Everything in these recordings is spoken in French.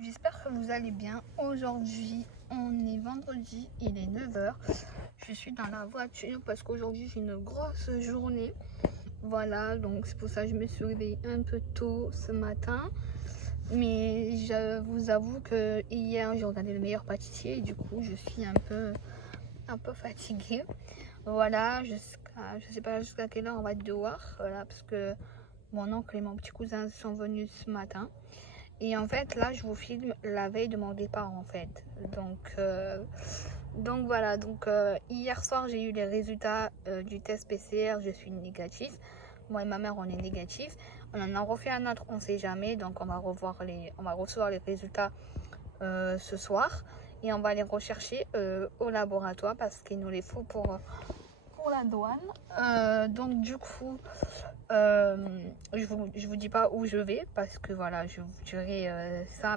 J'espère que vous allez bien. Aujourd'hui, on est vendredi, il est 9h. Je suis dans la voiture parce qu'aujourd'hui, j'ai une grosse journée. Voilà, donc c'est pour ça que je me suis réveillée un peu tôt ce matin. Mais je vous avoue que hier, j'ai regardé Le Meilleur Pâtissier et du coup, je suis un peu fatiguée. Voilà, je sais pas jusqu'à quelle heure on va être dehors. Voilà, parce que mon oncle et mon petit cousin sont venus ce matin. Et en fait, là, je vous filme la veille de mon départ, en fait. Donc voilà. Hier soir, j'ai eu les résultats du test PCR. Je suis négatif. Moi et ma mère, on est négatifs. On en a refait un autre, on ne sait jamais. Donc, on va recevoir les résultats ce soir. Et on va les rechercher au laboratoire parce qu'il nous les faut pour la douane. Donc du coup, je vous dis pas où je vais parce que voilà, je vous dirai ça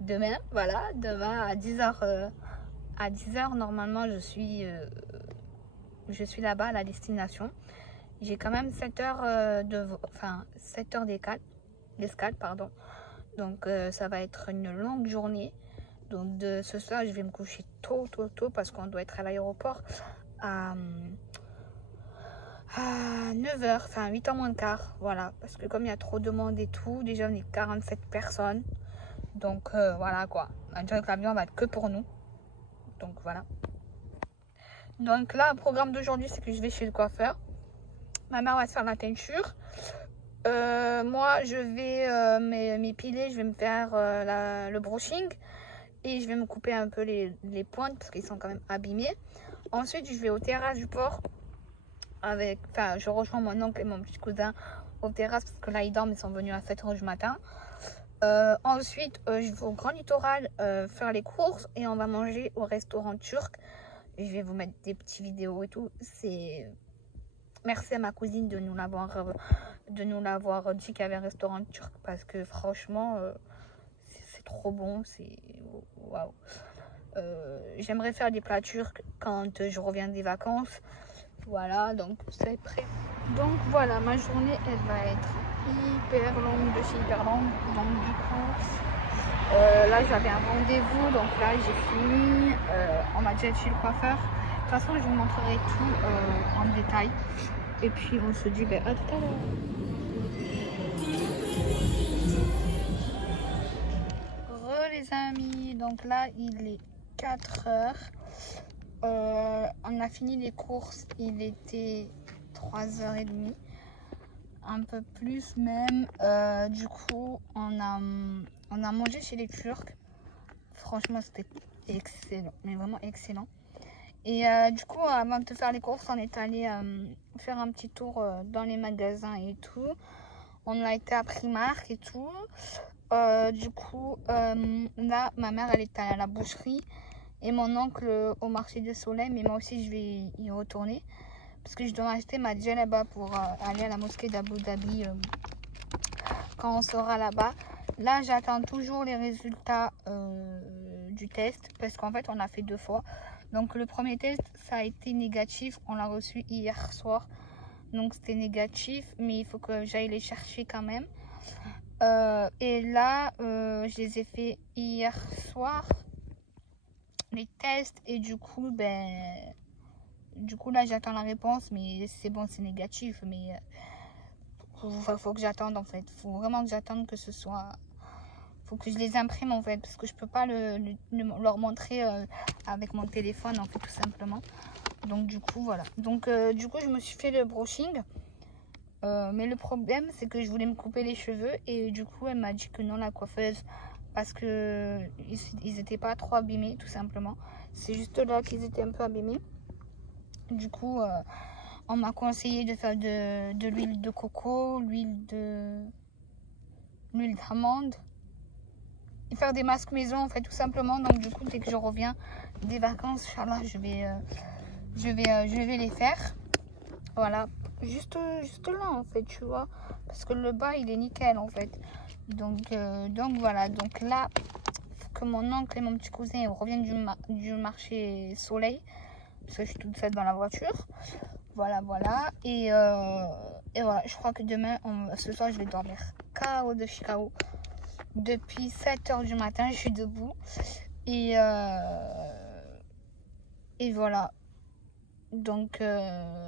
demain. Voilà, demain à 10h. À 10h, normalement, je suis là-bas à la destination. J'ai quand même 7 heures 7 heures d'escale, pardon. Donc ça va être une longue journée. Donc de ce soir, je vais me coucher tôt parce qu'on doit être à l'aéroport à 9h, enfin 8h moins le quart, voilà, parce que comme il y a trop de monde et tout, déjà on est 47 personnes, donc voilà quoi, on dirait que l'avion va être que pour nous, donc voilà. Donc là, le programme d'aujourd'hui, c'est que je vais chez le coiffeur, ma mère va se faire la teinture, moi je vais m'épiler, je vais me faire le brushing, et je vais me couper un peu les pointes, parce qu'ils sont quand même abîmés. Ensuite, je vais aux terrasses du port, je rejoins mon oncle et mon petit cousin aux terrasses parce que là ils dorment, ils sont venus à 7h du matin. Ensuite, je vais au Grand Littoral faire les courses et on va manger au restaurant turc. Je vais vous mettre des petites vidéos et tout. Merci à ma cousine de nous l'avoir dit qu'il y avait un restaurant turc parce que franchement, c'est trop bon. C'est waouh. J'aimerais faire des plats turcs quand je reviens des vacances. Voilà, donc c'est prêt. Donc voilà, ma journée, elle va être hyper longue, de chez hyper longue. Donc du coup, là j'avais un rendez-vous, donc là j'ai fini. On m'a déjà chez le coiffeur. De toute façon, je vous montrerai tout en détail. Et puis on se dit à tout à l'heure. Les amis, donc là il est 4h. On a fini les courses, il était 3h30, un peu plus même. Du coup, on a mangé chez les Turcs. Franchement, c'était excellent, mais vraiment excellent. Et du coup, avant de faire les courses, on est allé faire un petit tour dans les magasins et tout. On a été à Primark et tout. Du coup, là, ma mère, elle est allée à la boucherie. Et mon oncle au marché du soleil, mais moi aussi je vais y retourner parce que je dois acheter ma djellaba pour aller à la mosquée d'Abu Dhabi quand on sera là-bas. Là, j'attends toujours les résultats du test parce qu'en fait on a fait 2 fois. Donc le premier test, ça a été négatif, on l'a reçu hier soir, donc c'était négatif, mais il faut que j'aille les chercher quand même. Et là, je les ai fait hier soir, les tests, et du coup là j'attends la réponse, mais c'est bon, c'est négatif, mais faut que j'attende en fait, faut vraiment que j'attende que ce soit, faut que je les imprime en fait, parce que je peux pas leur montrer avec mon téléphone en fait, tout simplement. Donc du coup voilà, donc du coup je me suis fait le brushing, mais le problème c'est que je voulais me couper les cheveux et du coup elle m'a dit que non, la coiffeuse, parce que ils étaient pas trop abîmés tout simplement, c'est juste là qu'ils étaient un peu abîmés. Du coup on m'a conseillé de faire de l'huile de coco, l'huile d'amande et faire des masques maison en fait, tout simplement. Donc du coup dès que je reviens des vacances, Inch'Allah, je vais les faire. Voilà, juste là en fait, tu vois, parce que le bas il est nickel en fait. Donc voilà, donc là faut que mon oncle et mon petit cousin reviennent du marché soleil parce que je suis toute seule dans la voiture. Voilà. Et voilà, je crois que demain, ce soir, je vais dormir KO de Chicago. Depuis 7h du matin, je suis debout. Et voilà. Donc là,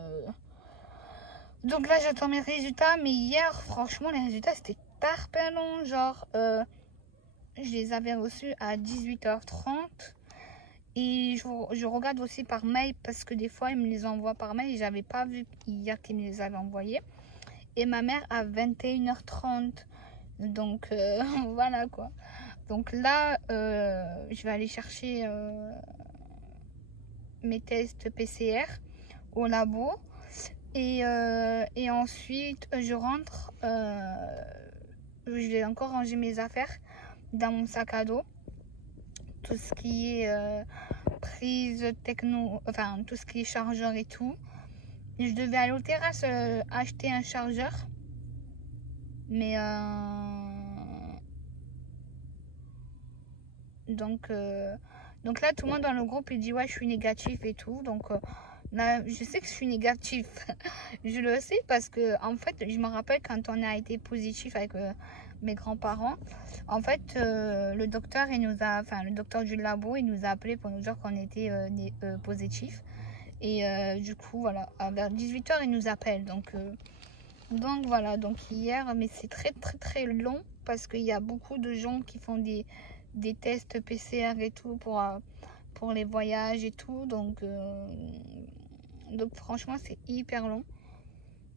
j'attends mes résultats. Mais hier, franchement, les résultats, c'était hyper long. Genre, je les avais reçus à 18h30. Et je regarde aussi par mail parce que des fois, ils me les envoient par mail. Et j'avais pas vu hier qu'ils me les avaient envoyés. Et ma mère à 21h30. Donc, voilà quoi. Donc là, je vais aller chercher mes tests PCR au labo. Et ensuite, je rentre. Je vais encore ranger mes affaires dans mon sac à dos. Tout ce qui est prise techno, enfin tout ce qui est chargeur et tout. Et je devais aller au terrasse acheter un chargeur. Mais donc là, tout le monde dans le groupe, il dit ouais, je suis négatif et tout. Donc là, je sais que je suis négatif. Je le sais parce que en fait, je me rappelle quand on a été positif avec mes grands-parents. En fait, le docteur, le docteur du labo, il nous a appelé pour nous dire qu'on était positif. Et du coup, voilà, vers 18h, il nous appelle. Donc voilà, donc hier, mais c'est très très très long parce qu'il y a beaucoup de gens qui font des tests PCR et tout pour les voyages et tout. Donc franchement, c'est hyper long.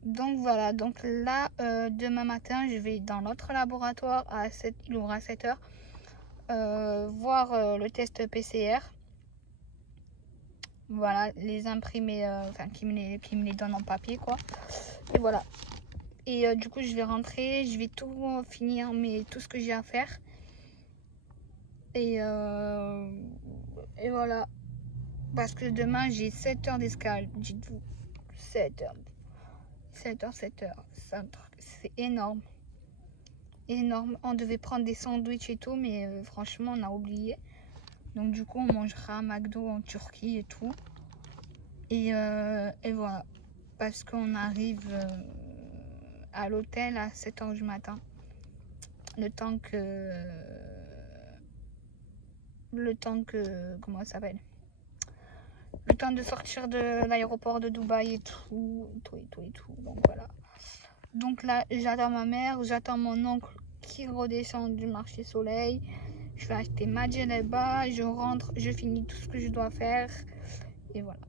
Donc voilà, donc là, demain matin, je vais dans notre laboratoire il ouvre à 7h, voir le test PCR. Voilà, les imprimer, qui me les donnent en papier, quoi. Et voilà. Et du coup, je vais rentrer, je vais tout finir, tout ce que j'ai à faire. Et voilà. Parce que demain, j'ai 7 heures d'escale, dites-vous. 7 heures. 7 heures. C'est énorme. Énorme. On devait prendre des sandwichs et tout, mais franchement, on a oublié. Donc du coup, on mangera à McDo en Turquie et tout. Et voilà. Parce qu'on arrive à l'hôtel à 7h du matin. Le temps que comment ça s'appelle, le temps de sortir de l'aéroport de Dubaï et tout. Donc voilà. Donc là, j'attends ma mère, j'attends mon oncle qui redescend du marché Soleil. Je vais acheter ma djellaba, je rentre, je finis tout ce que je dois faire. Et voilà.